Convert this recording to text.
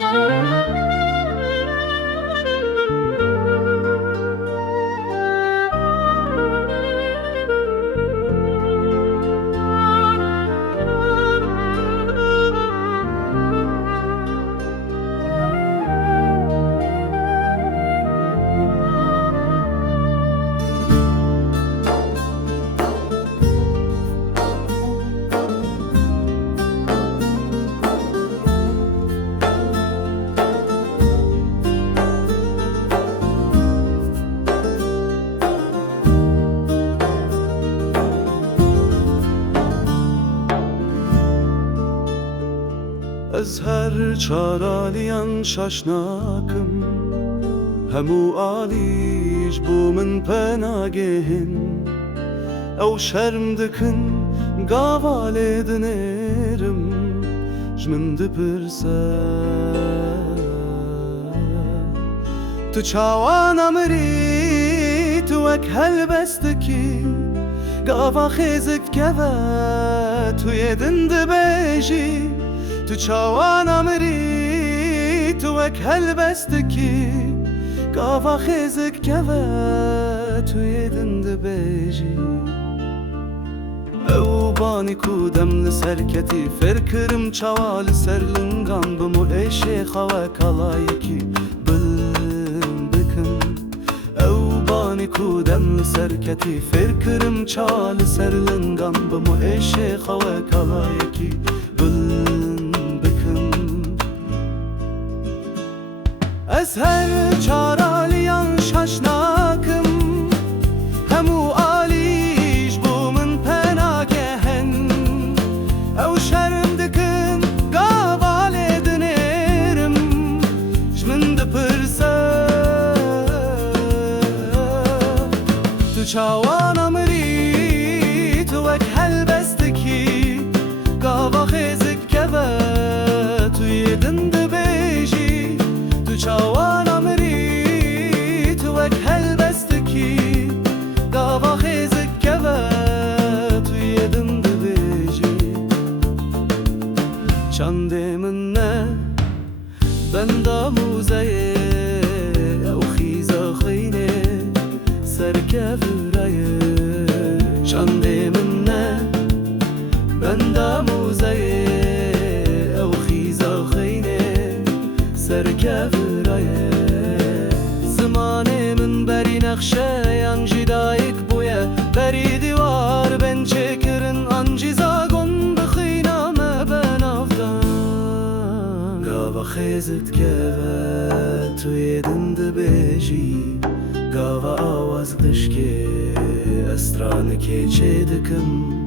از هر چاراليان شاشناكم همو عاليش بو من پناگهن او شرم دکن گاوال دنرم جمن دپرسه تو چاوان امری تو اک هل بستکی گاوا خیزک گوه تو یدن دبیجی تو چاوان امری تو اک هل بستکی گاوا خیزک گوه تو یدن دبیجی او بانی کودم لسر کتی فرکرم چاوال سر لنگان بمو ایشی خواه کلایکی بلن بکن او بانی کودم لسر کتی فرکرم چاوال سر لنگان بمو ایشی خواه کلایکی بلن بکن از هر چاراليان شاشناكم همو عاليش بو من پناگهن او شرم دکن گاوال دنرم جمن دپرسه تو چاوان امری تو اک هل بستکی گاوا خیزک گوه تو یدن دبیجی تو چاوان امری تو اک هل بستکی گاوا خیزک گوه تو یدن دبیجی چنده من نه بنده موزه او خیزا خینه سرکفرایه چنده من نه بنده موزه او خیزا خینه سرکفرایه زمان من بری نقشه انجی دایک بویه بری دیوار بن چکرن انجی زاگون بخینم بنافتن گاوا خیزت گوه تو یدن دبیجی گاوا آواز دشکه استرانه که چه دکم